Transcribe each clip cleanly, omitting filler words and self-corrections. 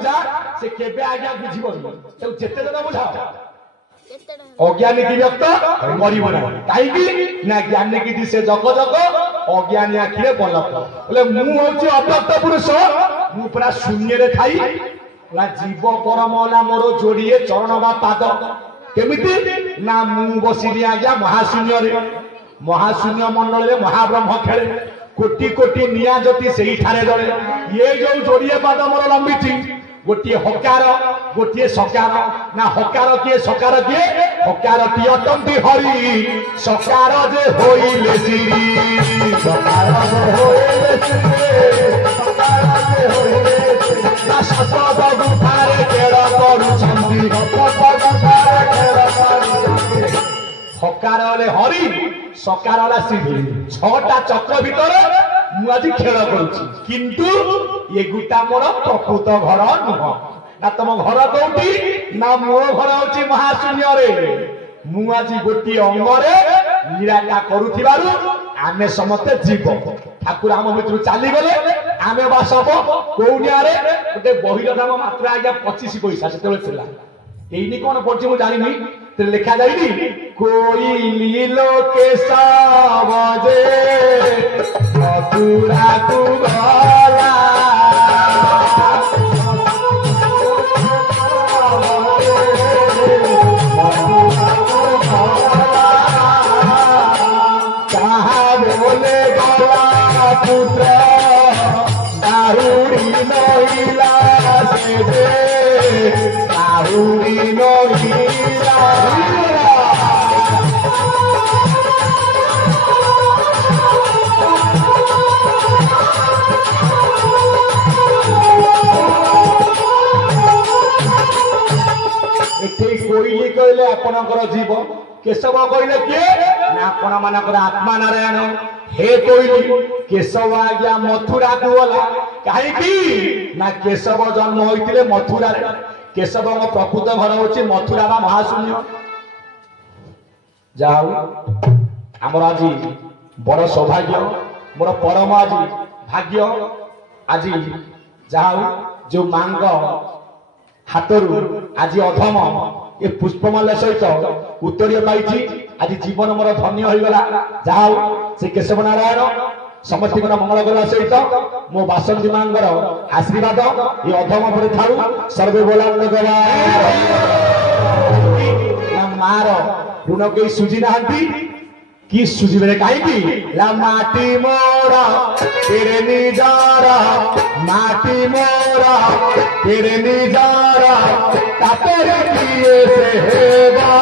बुझा से केबे आज्ञा बुझिबो तो जेते जन बुझा अज्ञानी की व्यक्त मरिबो ना काईकी ना ज्ञानी की से जग जग अज्ञानी आखिरे बलक बोले मु होची अव्यक्त पुरुष मु पूरा शून्य रे थाई ना जीव परम ना मोर जोड़िए चरण बा पाद केमिति ना मु बसिली आज्ञा महाशून्य रे महाशून्य मंडल रे महाब्रह्म खेले कोटि कोटि निया ज्योति सेही ठारे जले ये जो जोड़िए पाद मोर लंबिची गोटे हकार गोटे सकार ना हकार किए सकार किए हकार टी अटंती हरि सकार जे होइले श्री सकार जे होइले श्री सकार जे होइले ना सत गुफारे केड़ करूछंती सत गुफारे केड़ करूछंती हकार वाले हरि सकार वाला श्री छटा चक्र भीतर मु आज खेल करुछि किंतु ये गुटा मोर प्रकृत घर नुह ना तुम घर कोठी ना मो घर होची महाशून्य रे मु आज गोटी अंग रे निराका करूथिबारु आमे समते जीव ठाकुर आम भितर चली गले आमे बासब कोउनिया रे गोटे बहिर दाम मात्र आज्ञा 25 पैसा सेते थिला एइनी कोन पढछि मु जानिनी ते लिखा जाइनी कोई लीलो के सावजे मथुरा तू गला कहाँ बोले गला पुत्र दारुड़ी महिला से दे दारुड़ी महिला कोई कहले आपनकर जीव केशव कहले किए ना आपण मानकर आत्मा नारायण हे कोई केशव आज्ञा मथुरा को गला कहीं ना केशव जन्म होइतिले मथुरा रे केशव प्रकृत घर होची मथुरा बा महाशून्य जाऊ हमर आज बड़ सौभाग्य मोर परम आज भाग्य आज जाऊ जो मांग हाथरू आज अधम ये पुष्पमाला सहित उत्तरीय पाई आज जीवन मोर धन्य हो गला जाऊ से केशव नारायण समस्त मंगल करवा सहित मो बासंती मांगर आशीर्वाद ये अधम पर थाऊ सर्वे बोला मार ऋण कई सुझी ना कि सुझे कहीं माटी मोरा तेरे निजारा माटी मोरा तेरे निजारा तापरे किए से हेवा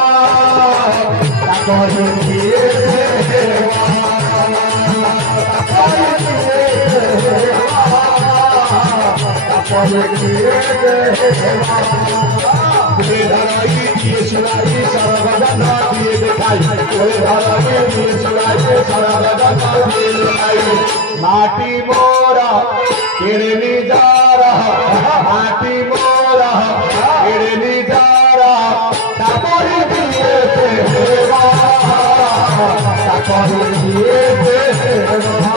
तापरे किए से हेवा तापरे किए से हेवा धराई दिए सुनाई सर्वदा दिए दिखाई धराई दिए सुनाई सर्वदा दिए दिखाई माटी मोरा तेरे निजारा माटी मोरा तेरे निजारा तापरे दिए से हेवा तापरे दिए से हेवा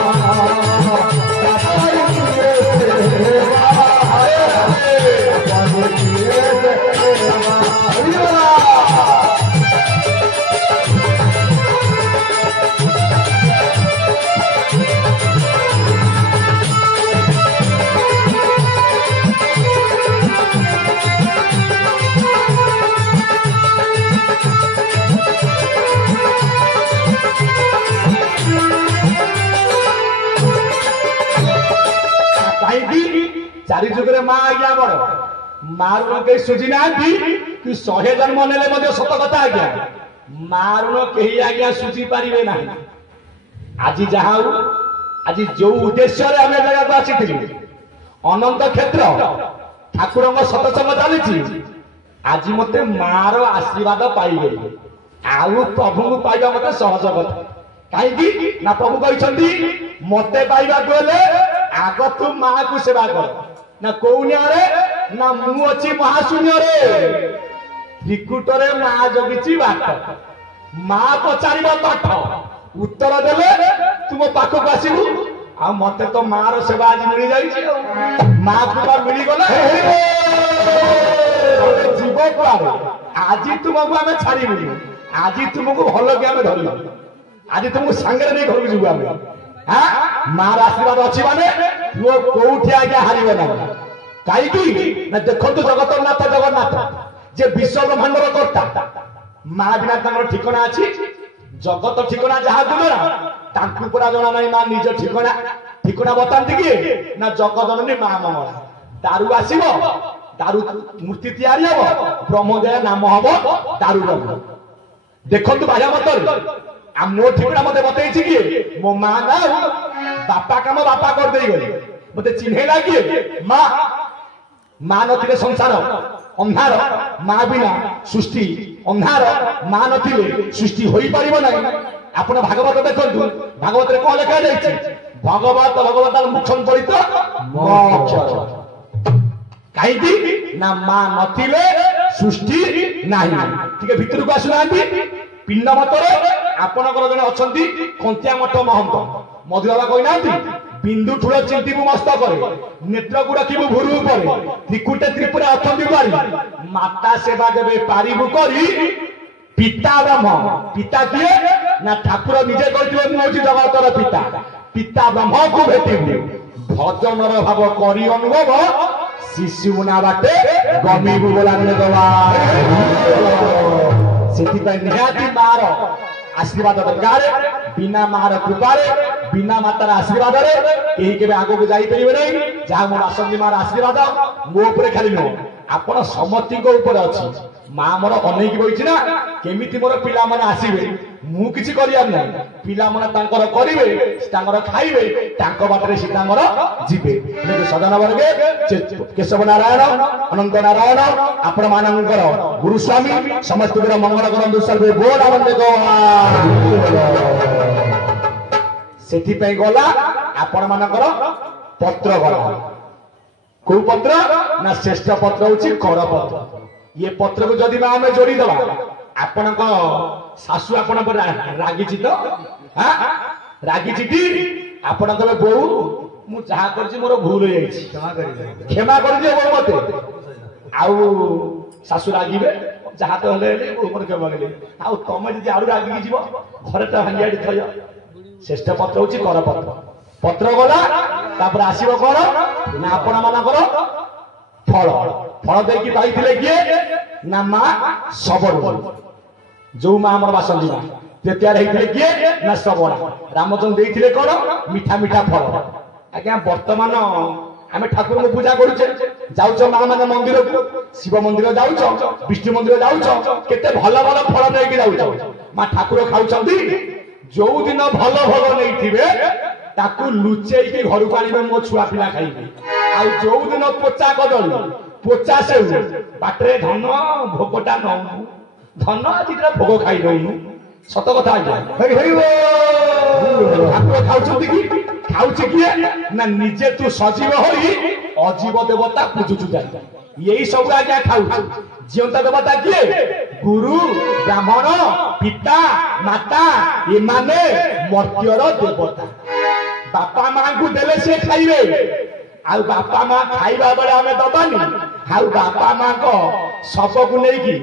तापरे दिए से हेवा तापरे दिए से हेवा चारि जुगरे माँ आज्ञा बड़ मारुण कहीं सुझी ना कि 100 जन्म नेले सत कथा आज्ञा मारुण कहीं आज्ञा सुझी पारे ना आज जहा आज जो उद्देश्य आम जगह को आसी अनंत क्षेत्र ठाकुर सतसंग चली आज मत मार आशीर्वाद पाइबे आउ प्रभु को पाइबा मत सहज कथा कहीं ना प्रभु कहते मत पाइबा आग तू माँ को सेवा कर ना कौनिया रे ना मु अच्छी महाशून्य रे त्रिकुटरे माँ जगिची बाट माँ पचार पाठ उत्तर देले तुम पाखक आसबू आ मते तो माँ रो सेवा आज मिल जाई माँ को मिल गला कुआरे आज तुमको आम छाड़बू आज तुमको भल कि आम धरल आज तुमको सांगे नहीं घर को जीव आम हाँ मार आशीर्वाद अच्छी माने पुओ कोठी आज्ञा हार ना कहीं ना देखो जगतनाथ जगन्नाथ जे विश्व ब्रह्मांडर कर्ता माँ बिना ठिकना अच्छी जगत ठिकना जहाँ गुजरा पूरा जना ना माँ निज ठिकना ठिकना बताती किए ना जगजननी माँ मंगला दारू आसब दारू मूर्ति तैयारी हम ब्रह्मदय नाम हम दारू ब्रह्म देखु भाया मत मो ठिकना मत बतई किए मो माँ ना बापा काम बापा करदे गले मत चिन्हला किए माँ माँ नथिले संसार अंधार माँ बिना सृष्टि अंधार माँ नथिले सृष्टि होई परिबो नाही आपण भागवत देखंतु भागवत रे कोन लिखा जायछि भगवत भगवत मुखम परित मोक्ष कहीं ना माँ नथिले सृष्टि नाही ठीक भितर को आसुना पिंड मतर आपणकर जने अछंती कंतिया मठ महंत मधुबाबा कहिना बिंदु ठूल चिंतीबू मस्तक नेत्र को रखिबू भुरु पर त्रिकुटे त्रिपुरा अछंती बारी माता सेवा देबे पारिबू करी पिता ब्रह्म पिता किए ना ठाकुर निजे कहथिबे मु होछि जगतर पिता पिता ब्रह्म को भेटिबू भजनर भाव करी अनुभव शिशु मुना बाटे गमीबू बोला ने दवा निहाती मार आशीर्वाद दरकार बिना मार कृपार बिना मातार आशीर्वाद कहीं के आगे को जापर नहीं जहाँ मोर आसंदी मार आशीर्वाद मो उपर खाली नुह आपण समति ऊपर अच्छी माँ मोर अनेक बही ना केमी मोर पिला माने आसबे मु किसी करियार नहीं पिला माने तांकर करिवे तांकर खाइबे तांको बाटरे से तांकर जीवे सदन वर्गे केशव नारायण अनंत नारायण आपण मानकर गुरु स्वामी समस्त मंगल करंतु सर्वे बोल आनंद सेथि पे गला आपण मानकर पत्र गला को पत्र ना श्रेष्ठ पत्र होची कर पत्र ये पत्र को जदि आम जोड़ी दवा आपण शाशु आपण पर रागी तो हाँ रागी टी आपण कहे बोऊ मु जहा कर मोर भूल हो क्षमा कर मत आउ शाशु रागिबे जहा तो क्षमा कले आउ तुम जी आड़ रागिकी जीव घर तो भांगी थय श्रेष्ठ पत्र हूँ कर पत्र पत्र गला आसब कौन ना आपण मानकर फल फल देकी पाई किए ना माँ सबड़ जो माँ आम बासंदी माँ तैयार होते किए ना सबड़ा रामचंद्र देते कौन मीठा मीठा फल आज्ञा बर्तमान आम ठाकुर को पूजा करुचे जाऊच माँ मैंने मंदिर को शिव मंदिर जाऊच विष्णु मंदिर जाऊच केते भल भल फल नहीं जाऊच माँ ठाकुर खाऊं जो दिन भल भल नहीं ताकू लुचेई घर को आने मो छुआ पिला खाइबे आ जो दिन पोचा कदली पोचा से बाटरे धन भोगटा नौ धन आज भोग खाई नौ सत कथा आज्ञा ठाकुर खाऊं कि खाऊे किए ना निजे तू सजीव होई अजीव देवता पूजुचु जाए यही सब आज्ञा खाऊ जीवंता देवता किए गुरु ब्राह्मण पिता माता ये माने मर्त्यर देवता बापा माँ को देले से खाइबे आउ बापा माँ खाइबा बेले आमे दबानी आउ बापा माँ को शव को नहीं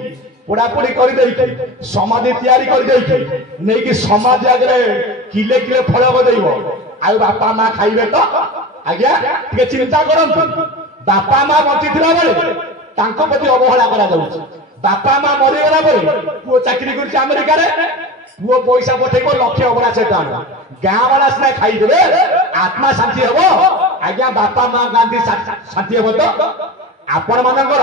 पोड़ापोड़ी कर देकी समाधि तैयारी कर देकी नहीं कि समाज आगे किले किले फल देव आउ बापा माँ खाइबे तो आज्ञा टे चिंता करंतु बापा माँ बंची थिला बेले तांको प्रति अवहेला करा जाउछि बापा माँ मरीगला बेले पुओ चाकरी करछि अमेरिका रे पुओ पैसा पठेइबो लक्ष्य अबरा से गाँ वाला सीना खाईदे आत्मा शांति हम आज्ञा बापा माँ गांधी शांति हम तो आपण मानकर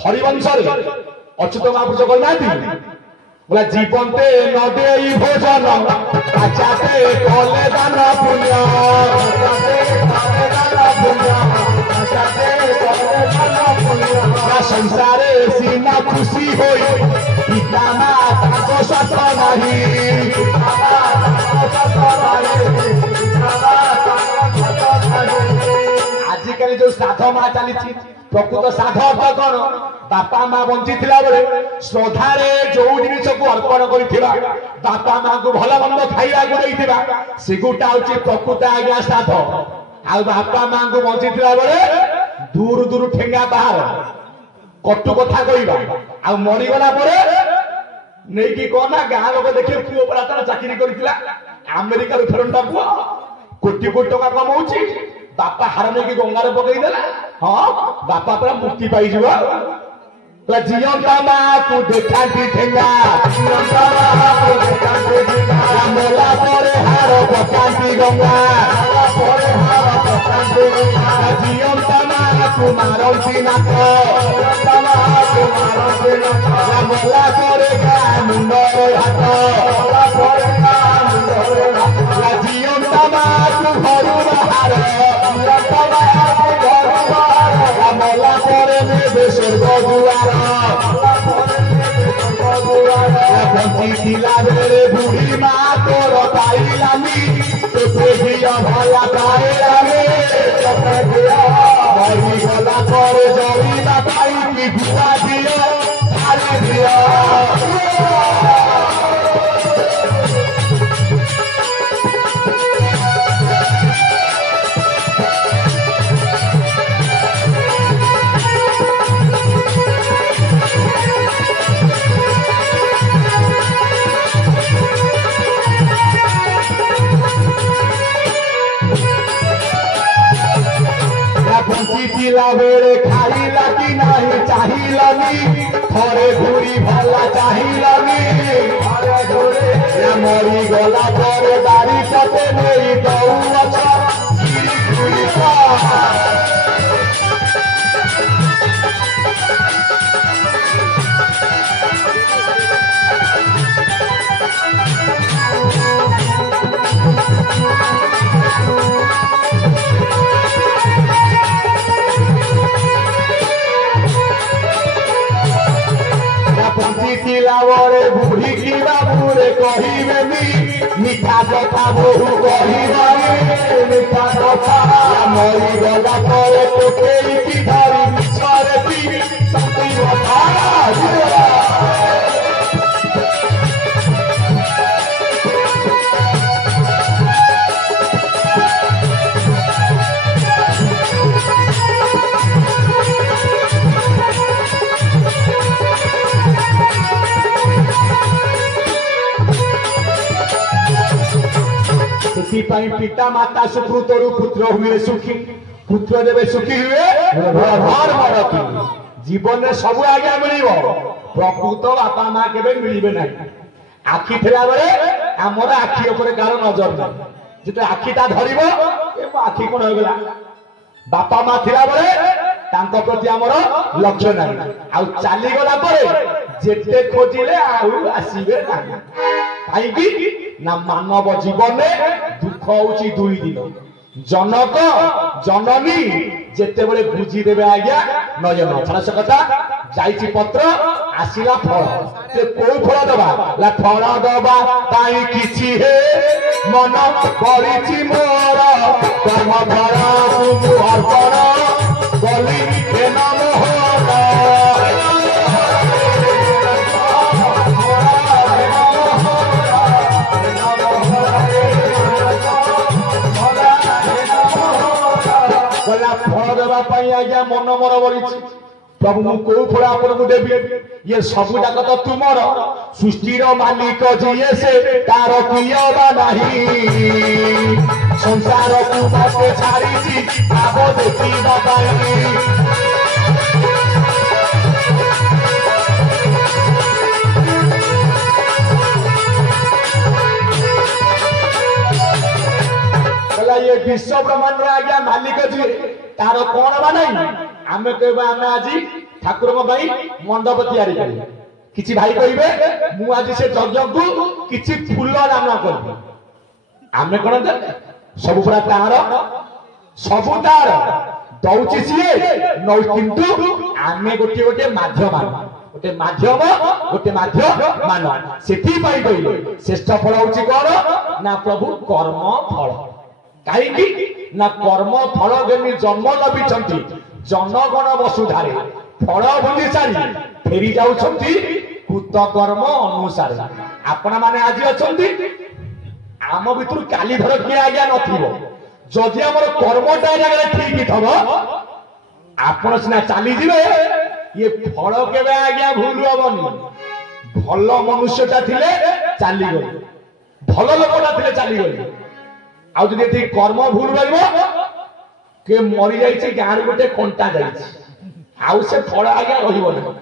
हरिवंश अच्युत महापुरुष कहना बोला जीवनते न देई भोजन आचाते कले दान पुण्य संसारे सीमा खुशी होई पिता माता सत नहीं आजिकल जो साध माँ चली प्रकृत साध अर्थ कौन बापा माँ बंची बेले श्रद्धारे जो जिन को अर्पण कर बापा माँ को भल मंद खाइबा को सेगुटा हूँ प्रकृत आज्ञा साध आ बापा माँ को बंची बेले दूर दूर ठेंगा बाहर कटु कथा कहवा आ मरीगला नहीं कि कौन ना गाँ लोक देखिए पुओ परा तार चाकरी करथिला अमेरिका रो फेरंटा पुओ कोटी कोटी टका कमाउची बापा हार नहीं कि गंगार पकई देला हां बापा पूरा मुक्ति पाई जीवा तो जियंता मा तू देखांती ठेंगा जियंता मा तू देखांती ठेंगा मोला परे हार पकांती गंगा मोला परे हार पकांती गंगा जियंता मा तू मारंती नाक जियंता मा तू मारंती नाक मोला परे गा मुंडरे हाथ मोला परे गा मुंडरे हाथ जियंता मा तू घरु बाहर जियंता मा तू घरु बाहर मोला परे ने स्वर्ग दुआर बंचिला बेरे बुढ़ी माँ तोर पाइलामी तोते दिया भला पाइलामी भाई गला पर जड़ी ना पाई की गुआ दिया थारे दिया बंचिला बेरे खाइला कि नहीं चाहिलानी थरे घूरी भला चाहिलानी थरे घूरे मरी गला पर दाढ़ी कटे नहीं दऊ अच्छा बड़े बुढ़ी की बाबूरे कही मीठा कथा बहु कही मीठा कथा मरी गला पर कोठे की धरी मिछरे पी सती बता पिता माता सुकृतरु पुत्र हुए सुखी पुत्र देवे सुखी हुए घर मरती जीवन में सब आज्ञा मिल प्रकृत बापा माँ के मिलबे ना आखि थिला बेले आमर आखि उपरे कार नजर ना जो आखिटा धरब आखि कौन हो गला बापा माँ थिला बेले प्रति आमर लक्ष्य ना आ चली गला जेते खोजिले आसबे कहीं ना मानव जीवन में दुख होची दुई दिन जनक जननी जेते बड़े बुझी देवे आज्ञा न जन छाड़ से कथा जाइछि पत्र आसिला फल से कोई फल दबा ला फल दबा ताई किछि हे मन करिछि मोर कर्म फल तू अर्पण बलि हे नाम हो फल देवाई आज्ञा मन मोर बड़ी प्रभु मु कौ फल आपको देवी ये सब जाक तो तुमर सृष्टिर मालिक जीए से तार कियबा नहीं संसार को मते छाड़ी आब देखिबा ये विश्व ब्रह्मांड आज्ञा मालिक जी तार कौन बा नहीं आम कहबा आम आज ठाकुर मंडप तैयारी करी किछि भाई कहिबे मु आज से यज्ञ को किछि फूल दान करबी आमे कोन दे सब पूरा तार सब तार दउछि सिए न किंतु आमे गोटे गोटे माध्यम मान सेठी पाई कहिबे श्रेष्ठ फल होछि कोन ना प्रभु कर्म फल कहीं ना कर्म फल घेनी जन्म लभिछंती जनगण वसुधारे फल बुझी सारी फेरी जाउछंती कृत कर्म अनुसार आपण माने आज अछंती आम भितर काली धर किए आज्ञा नथिबो जदि हमर कर्मटा जगह ठीक थबो आपण सिना चली जिवे ये फल केबे आज्ञा भूल हबनी भल मनुष्यटा थिले चली गई भल लोकटा थिले चली गई आ जदि एथि कर्म भूल रहइबो के मरि जाइछि गार गोटे कंटा जाइछि आउ से फल आज्ञा रहिबो न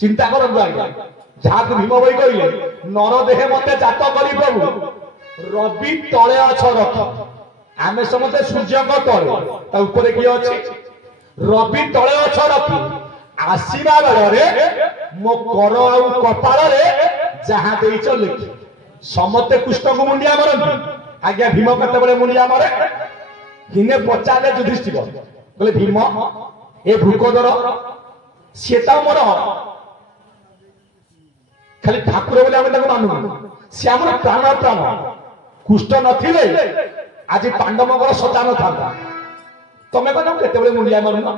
चिंता करंतु आज्ञा जहाक भीम भाई कहले नर देहे मते जात करी प्रभु रवि तले अछ रथ आमे समते सूर्य को तले ता ऊपर की अछि रवि तले अछ रथ आसीबा बेले मो कर आ कपाल रे जहां देइछ लिखि समते कुष्ठ को मुंडिया मारन आज्ञा भीम कते बेले मुंडिया मारे दिने पचाले युधिष्ठिर बोले भीम ए भूकदर सेता मोर खाली ठाकुर बोले आमे ताको मानु से हमर प्राण प्राण कुष्ठ नथिले आज पांडवଙ୍କର सता न थांता तमे कहना केते बेले मुंडिया मारुना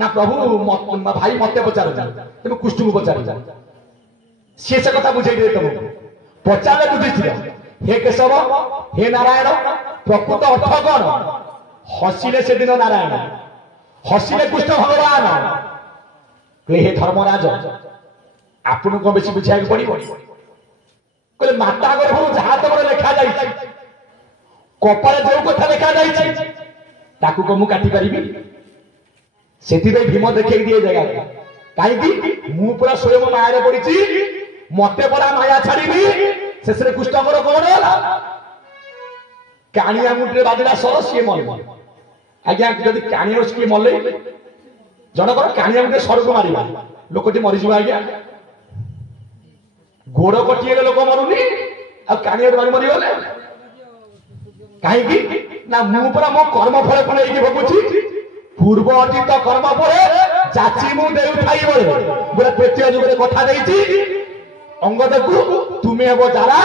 ना प्रभु भाई मते पचार तुम कुष्ठ को पचार सी से कथा बुझे दे तुमको पचारे युधिष्ठिर हे केशव हे नारायण प्रकृत अर्थ कौन हसिले से दिन नारायण हसिले कृष्ण भगवान हे धर्मराज आपन को बेसी बुझाई पड़िबो कहले माता गर्भ जहा तमर लेखा जाई कपाल जो कथा लेखा जाई ताकू को मु काटी परिबी सेति बे भीम देखै दिए जगह काई मु पूरा स्वयं माया रे पड़िची मते परा माया छाड़ीबी शेषरे कृष्ण कर कोन होला कानिया मुटरे बाजला सर सी मल आज्ञा जदि कानिया उसकी मले जनकर कानिया मुटे सर को मारिबा लोकटी मरि जिबा आज्ञा गोड़ कटिए लोक मरुनी आ कानिया मारि मरि गले काहे की ना मु पूरा मो कर्म फल फल एकी भगुची पूर्व अतीत कर्म परे जाची मु देउ खाई बळे बोले पेटिया जुगरे कथा देइची अंगदकु तुमे हेबो जारा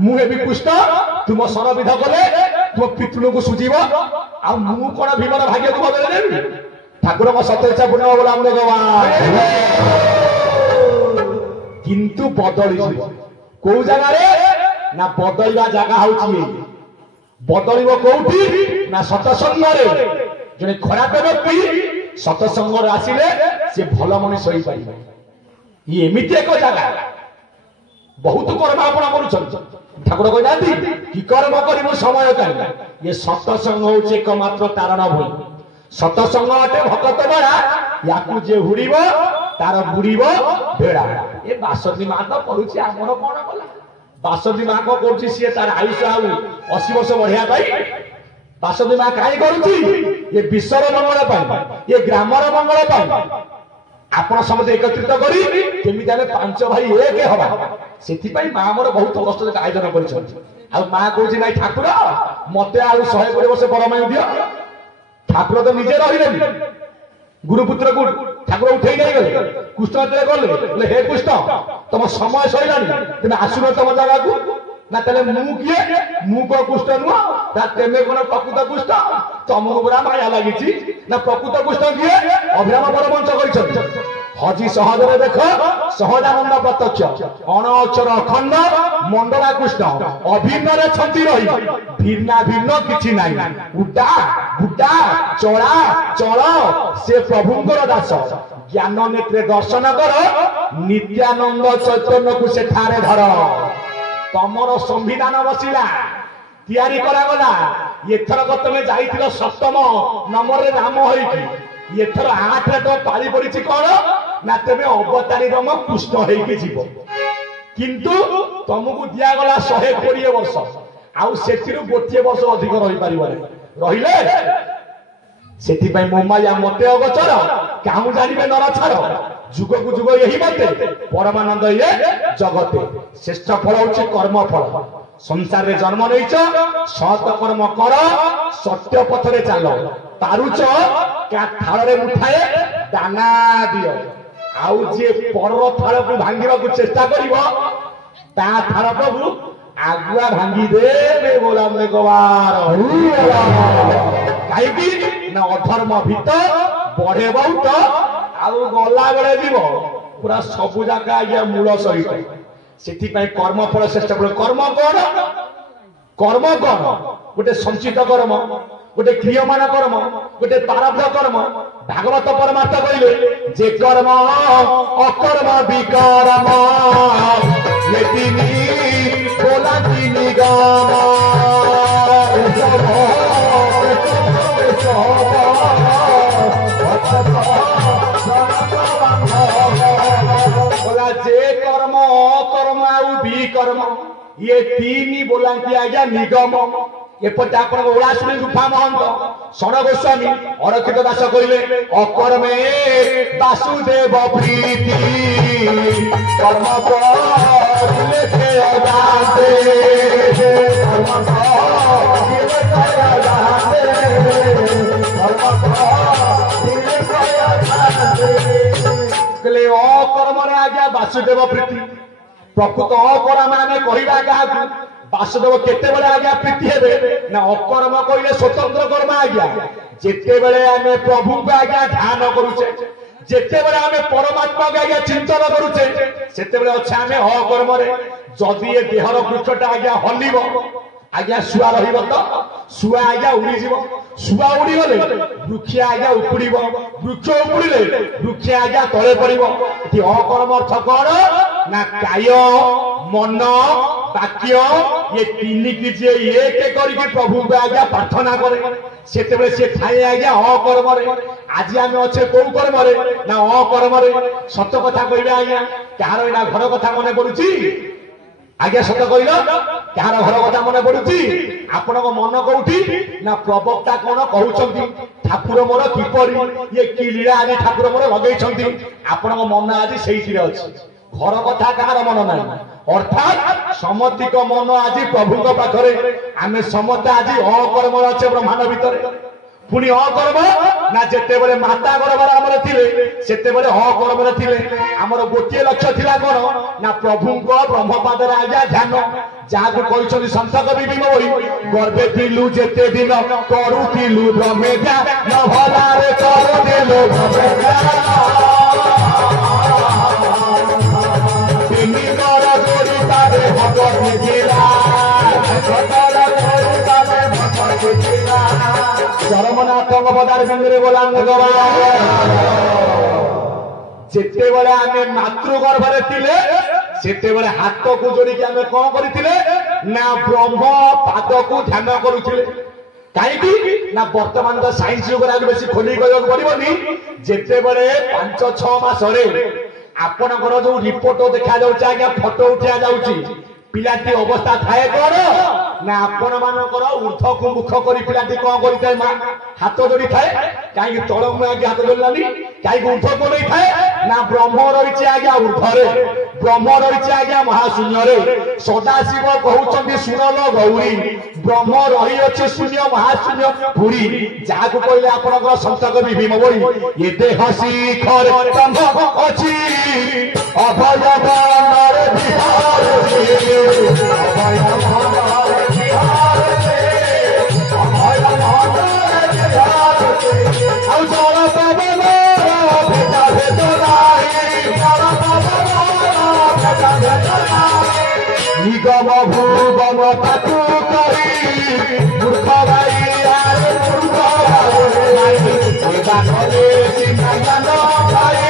मु हेबी कृष्ण तुम सर विध कले तुम पितृ को सुजीव आ मु कोन भीमर भाग्य को बदले देबी ठाकुर को सत्य इच्छा पूर्ण बोला हमरे गवा किंतु बदली को जगह रे ना बदलवा जगह होची बदलिबो कोठी ना सतसंग रे जने खराब व्यक्ति सतसंग रे आसीले से भल मनुष्य होई पाइबो ये एमिति एक जगह बहुत कर्म आपण करूछन ठाकुर कहि नाथि कि कर्म करिबो समय काई ये सतसंग होचे एकमात्र तारण भई सतसंग अटे भक्त बड़ा याकू जे हुड़ीबो तार बुड़ीबो भेड़ा ए बासदी मा तो करूछि हमर कोन कला बासदी मा को करूछि से तार आयुष आउ 80 वर्ष बढ़िया पाई बासदी मा काई करूछि ये विश्वर मंगल पाई ये ग्रामर मंगल पाई आपण समझे एकत्रित करी केमि जाने पांच भाई एक हवा सेति पई मा हमर बहुत कष्ट से आयोजन करिछ आ मा कहूछि नै ठाकुर मते आउ 120 वर्ष परमायु दियो ठाकुर तो निजे रहिलेनी गुरुपुत्र को ठाकुर उठे नहीं गले कृष्ण तेरे गले हे कृष्ण तुम समय सैलानी तुम आसुन तुम जगह को ना तले मु किए मु को कृष्ण नुआ ता तेमे कोन प्रकृत कृष्ण तुमको पूरा माया लागिची ना प्रकृत कृष्ण किए अभिराम परमंच करिछ हजी सहजरे देख सहजानंद प्रत्यक्ष अण अक्षर अखंड मंडला कृष्ण अभिन्न रे छंती रही भिन्ना भिन्न किछि नाही उडा बुडा चला चल से प्रभुंकर दास ज्ञान नेत्रे दर्शन कर नित्यानंद चैतन्य को से ठारे धर तमर संविधान बसिला तैयारी करा गला एथरक तमे जाइथिलो सप्तम नंबर रे नाम होई कि एथर 8 रे तो पाली पड़िछि कोन ना तमे अवतारी रम कृष्ण हेई कि जीव किंतु तुमको दिया गला 120 वर्ष आउ सेतिरु गोटिए वर्ष अधिक रही परिबारे रहिले सेति पई मोमाया मते अगचर काहू जानिबे नर छाड़ जुग को जुग यही मते परमानंद ये जगते श्रेष्ठ फल होछि कर्म फल संसार रे जन्म नैछ सत कर्म कर सत्य पथ रे चल पारुच का थाल रे मुठाए दाना दियो आउ जे पर थाल को भांगीबा को चेष्टा करिवो ता थाल प्रभु आगुआ भांगी देबे बोला हमरे गवार काई की ना अधर्म भीतर बढ़े बहुत आउ गला बेले जीव पूरा सबु जाका आज्ञा मूल सहित सेति पई कर्म फल श्रेष्ठ फल कर्म कोन गोटे संचित कर्म गोटे क्रियमान कर्म गोटे प्रारब्ध कर्म भागवत परमार्थ कहले जे कर्म अकर्म विकर्म ये तिनी बोला तिनी गाम बोला जे कर्म अकर्म आउ विकर्म ये तीन बोला आज्ञा निगम एपटे आप ओलाश्री गुफा महंत षण गोस्वामी अरक्षित दास कहले अकर्मे वासुदेव प्रीति कर्म अकर्म आज्ञा वासुदेव प्रीति प्रकृत अकर्म आम कह वासुदेव केते बेले आज्ञा प्रीति हेबे ना अकर्म कहले स्वतंत्र कर्म आज्ञा जेते बेले आमे प्रभु को आज्ञा ध्यान करूचे जेते बेले आमे परमात्मा को आज्ञा चिंतन करूचे सेते बेले अच्छे आमे अकर्म रे जदि ए देहर वृक्षटा आज्ञा हलिबो आज्ञा शुआ रहिबो तो शुआ आज्ञा उड़ी जीवो शुआ उड़ी गले वृक्ष आज्ञा उपुड़ीबो वृक्ष उपुड़ीले वृक्ष आज्ञा तळे पड़िबो एठी अकर्म अर्थ कोन ना काय मन वाक्य ये तीन की जे एक करके प्रभु को आज्ञा प्रार्थना करे सेते बेले से ठाए आज्ञा अकर्म रे आज आमे अच्छे को कर्म रे ना अकर्म रे सत्य कथा कहबे आज्ञा कहार एना घर कथा मने पडुची आज्ञा सत्य कहलो कहार घर कथा मने पडुची आपण को मन कोठी ना प्रवक्ता कोन कहउछंती ठाकुर मोर किपरि ये की लीला आज ठाकुर मोर लगै छंती आपण को मन आज सेहिथिरे अछि घर कथा कहार मन नाही अर्थात समतिक मन आज प्रभु पाखरे आमे समस्त आज अकर्म अच्छे ब्रह्मांड भितर पुणी अकर्म ना जेते बेले माता गर्भर आमर थिले सेते बेले अकर्म थिले आमर गोटे लक्ष्य थिला कोन ना प्रभु को ब्रह्मपादर आज्ञा ध्यान जाको कहिसनि संत कवि बिमोई गर्भे थिलु जेते दिन करूथिलु ब्रह्मेजा न भलारे करूथिलु ब्रह्मेजा चरमनाथ पदार बिंदुरे बोला जेते बेले आमे मातृगर्भरे थिले सेते बेले हाथ को जोड़ी के आमे कोन करिथिले ना ब्रह्म पाद को ध्यान करूथिले काईकी ना वर्तमान तो साइंस युग आगे बेसी खोली कहक पड़िबनी जेते बेले 5-6 मास रे आपनकर जो रिपोर्ट देखा जाउची आज्ञा फोटो उठिया जाउची पिलाटी अवस्था थाए कोन ना आपण मानकर ऊर्ध्व को मुख करी पिलाटी कोन करि थाए मा हाथ जोड़ी थाए काई तळ मु आगे हाथ जोड़लानी काई ऊर्ध्व को नहीं थाए ना ब्रह्म रहिछि आज्ञा ऊर्ध्व रे ब्रह्म रहिछि आज्ञा महाशून्य रे सदाशिव कहउचंदी सुनलो गौरी ब्रह्म रही अछि शून्य महाशून्य पुरी जाको कहले आपनकर संत कवि भीम बोली ये देह शिखर ब्रह्म अछि अभय बानर बिहार निगम भूगम ताकू करी मूर्ख भाई आरे मूर्ख भाई